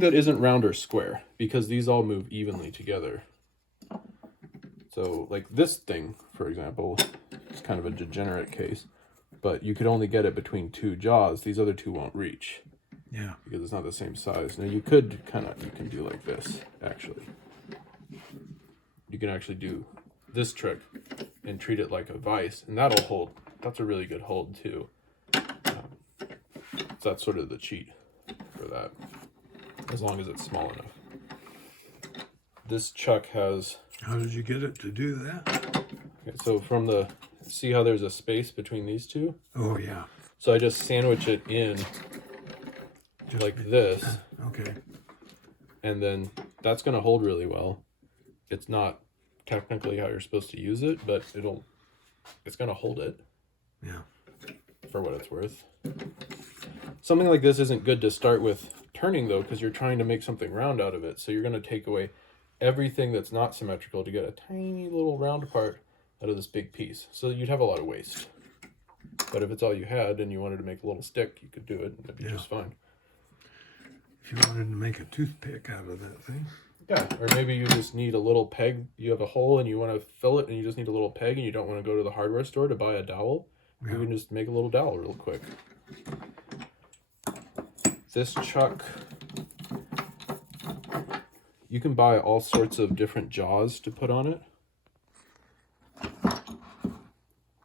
that isn't round or square, because these all move evenly together. So like this thing, for example, is kind of a degenerate case, but you could only get it between two jaws. These other two won't reach. Yeah. Because it's not the same size. Now you could you can do like this, actually. You can actually do this trick and treat it like a vise, and that'll hold. That's a really good hold too. So that's sort of the cheat for that, as long as it's small enough. This chuck has... How did you get it to do that? Okay, so from the... See how there's a space between these two? Oh, yeah. So I just sandwich it in just like this. Okay. And then that's going to hold really well. It's not technically how you're supposed to use it, but it's going to hold it. Yeah. For what it's worth. Something like this isn't good to start with turning, though, because you're trying to make something round out of it. So you're going to take away everything that's not symmetrical to get a tiny little round part out of this big piece. So you'd have a lot of waste. But if it's all you had and you wanted to make a little stick, you could do it, and it'd be just fine. If you wanted to make a toothpick out of that thing. Yeah, or maybe you just need a little peg. You have a hole and you want to fill it, and you just need a little peg, and you don't want to go to the hardware store to buy a dowel. Yeah. You can just make a little dowel real quick. This chuck, you can buy all sorts of different jaws to put on it.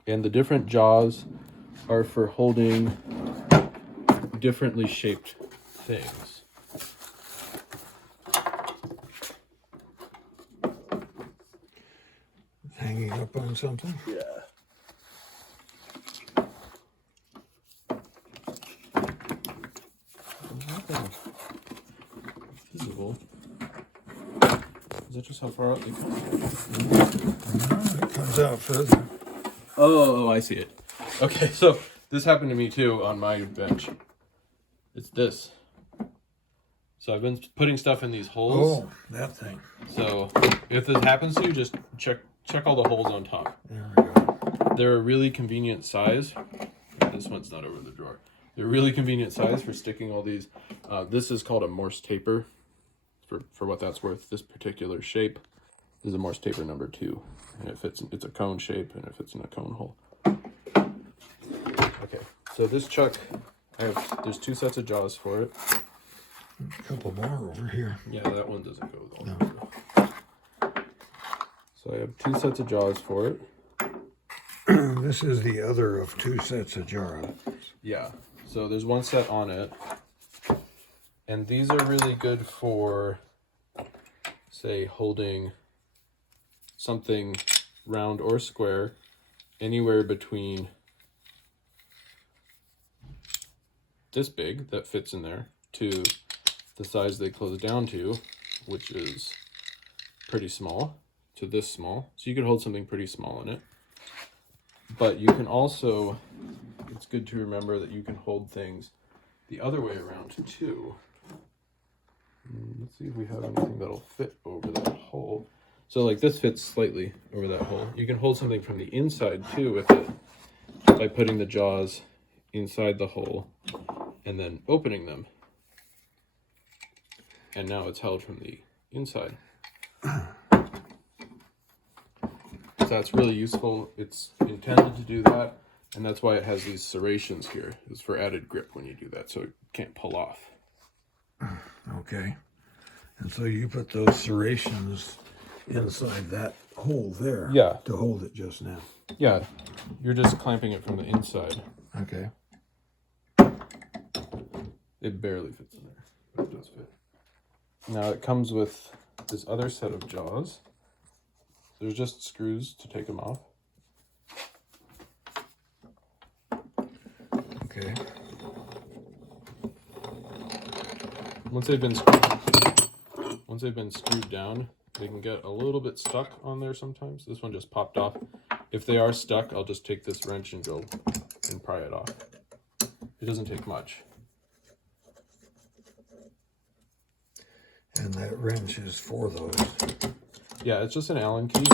And the different jaws are for holding differently shaped things. Hanging up on something? Yeah. Visible. Is that just how far out they come? No, it comes out further. Oh, I see it. Okay, so this happened to me too on my bench. It's this. So I've been putting stuff in these holes. Oh, that thing. So if this happens to you, just check all the holes on top. There we go. They're a really convenient size. This one's not over the drawer. They're a really convenient size for sticking all these. This is called a Morse taper, for what that's worth. This particular shape is a Morse taper number 2, and it's a cone shape, and it fits in a cone hole. Okay, so this chuck, there's 2 sets of jaws for it. A couple more over here. Yeah, that one doesn't go all the way through. So I have 2 sets of jaws for it. This is the other of 2 sets of jaws. Yeah, so there's 1 set on it. And these are really good for, say, holding something round or square anywhere between this big that fits in there to the size they close down to, which is pretty small, to this small. So you could hold something pretty small in it. But you can also, it's good to remember that you can hold things the other way around too. Let's see if we have anything that'll fit over that hole. So like this fits slightly over that hole. You can hold something from the inside too with it by putting the jaws inside the hole and then opening them. And now it's held from the inside. So that's really useful. It's intended to do that, and that's why it has these serrations here. It's for added grip when you do that, so it can't pull off. Okay. And so you put those serrations inside that hole there. Yeah. To hold it just now. Yeah, you're just clamping it from the inside. Okay. It barely fits in there, but it does fit. Now it comes with this other set of jaws. There's just screws to take them off. Okay. Once they've been screwed down, they can get a little bit stuck on there sometimes. This one just popped off. If they are stuck, I'll just take this wrench and go and pry it off. It doesn't take much. And that wrench is for those. Yeah, it's just an Allen key.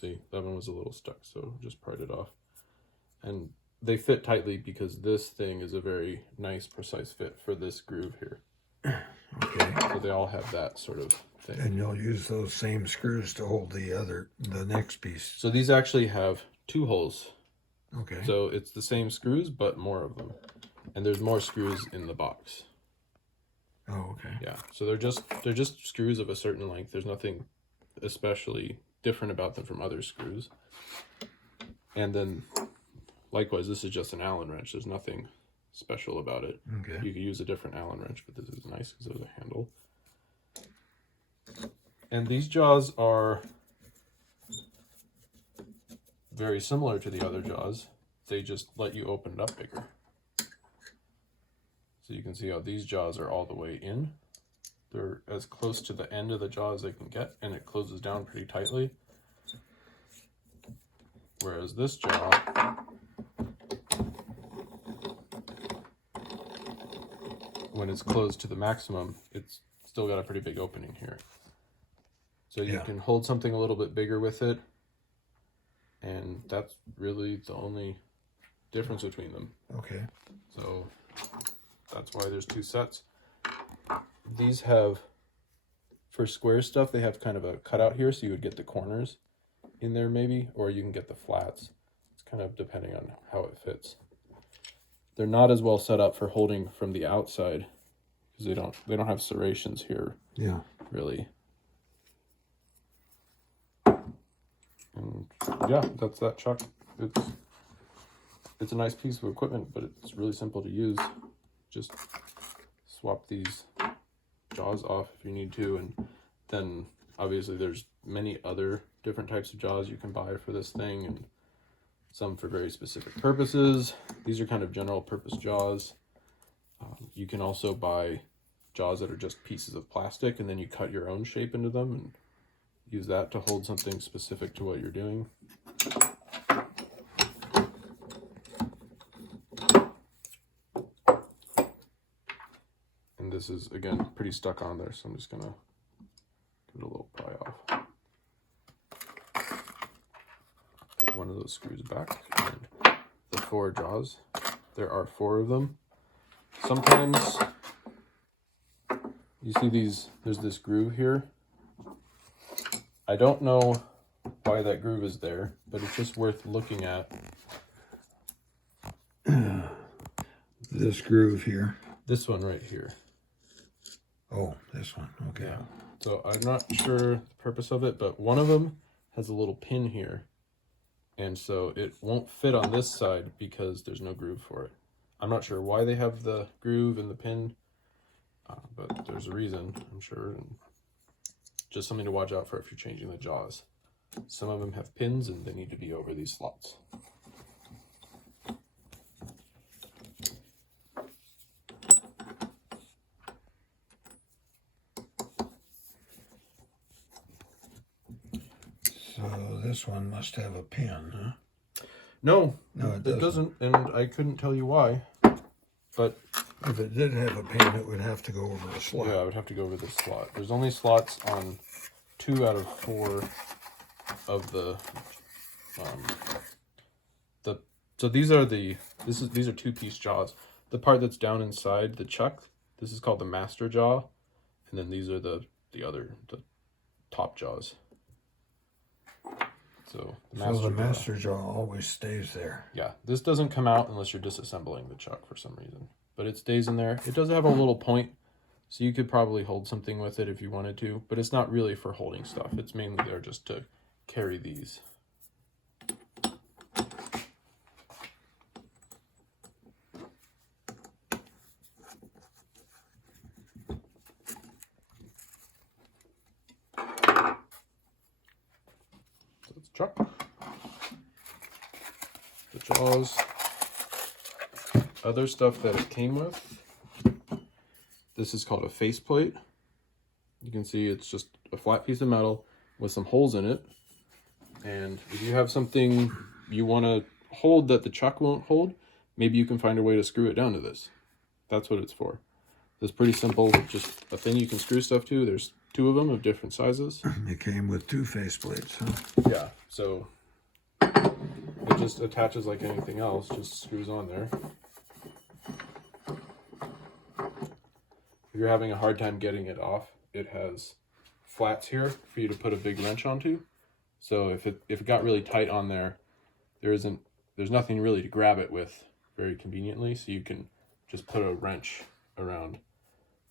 See, that one was a little stuck, so just pried it off. And they fit tightly because this thing is a very nice, precise fit for this groove here. Okay. they all have that sort of thing. And you'll use those same screws to hold the next piece. So these actually have 2 holes. Okay. So it's the same screws, but more of them. And there's more screws in the box. Oh, okay. Yeah. So they're just screws of a certain length. There's nothing especially different about them from other screws. And then likewise, this is just an Allen wrench. There's nothing special about it. Okay. You could use a different Allen wrench, but this is nice because there's a handle. And these jaws are very similar to the other jaws. They just let you open it up bigger. So you can see how these jaws are all the way in. They're as close to the end of the jaw as they can get, and it closes down pretty tightly. Whereas this jaw, when it's closed to the maximum, it's still got a pretty big opening here. So you can hold something a little bit bigger with it, and that's really the only difference between them. Okay. So that's why there's 2 sets. These have, for square stuff, they have kind of a cutout here, so you would get the corners in there maybe, or you can get the flats. It's kind of depending on how it fits. They're not as well set up for holding from the outside because they don't have serrations here. Yeah. Really. And yeah, that's that chuck. It's a nice piece of equipment, but it's really simple to use. Just swap these jaws off if you need to, and then obviously there's many other different types of jaws you can buy for this thing, and some for very specific purposes. These are kind of general purpose jaws. You can also buy jaws that are just pieces of plastic, and then you cut your own shape into them and use that to hold something specific to what you're doing. And this is, again, pretty stuck on there, so I'm just gonna give it a little pry off. Put one of those screws back, and the 4 jaws. There are 4 of them. Sometimes you see these, there's this groove here. I don't know why that groove is there, but it's just worth looking at. This groove here. This one right here. Oh, this one. Okay. Yeah. So I'm not sure the purpose of it, but one of them has a little pin here. And so it won't fit on this side because there's no groove for it. I'm not sure why they have the groove and the pin, but there's a reason, I'm sure. And just something to watch out for if you're changing the jaws. Some of them have pins and they need to be over these slots. So this one must have a pin, huh? No, it it doesn't, and I couldn't tell you why. But if it did have a pin, it would have to go over a slot. Yeah, I would have to go over this slot. There's only slots on 2 out of 4 of the so these are these are 2-piece jaws. The part that's down inside the chuck, this is called the master jaw, and then these are the top jaws. So the master jaw always stays there. Yeah, this doesn't come out unless you're disassembling the chuck for some reason, but it stays in there. It does have a little point, so you could probably hold something with it if you wanted to, but it's not really for holding stuff. It's mainly there just to carry these. So it's chuck. The jaws. Other stuff that it came with. This is called a faceplate. You can see it's just a flat piece of metal with some holes in it. And if you have something you want to hold that the chuck won't hold, maybe you can find a way to screw it down to this. That's what it's for. It's pretty simple, just a thing you can screw stuff to. There's 2 of them of different sizes. It came with 2 faceplates, huh? Yeah, so it just attaches like anything else, just screws on there. if you're having a hard time getting it off, it has flats here for you to put a big wrench onto. So if it got really tight on there, there's nothing really to grab it with very conveniently, so you can just put a wrench around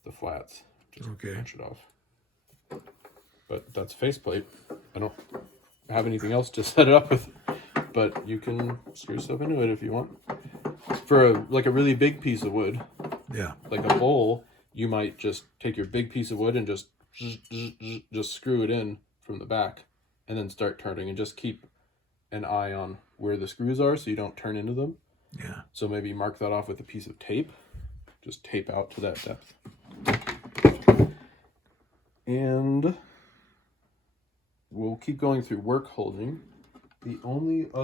the flats. Just wrench it off. But that's faceplate. I don't have anything else to set it up with, but you can screw stuff into it if you want. For like a really big piece of wood, like a bowl, you might just take your big piece of wood and just screw it in from the back, and then start turning, and just keep an eye on where the screws are so you don't turn into them. So maybe mark that off with a piece of tape. Just tape out to that depth. And we'll keep going through work holding. The only other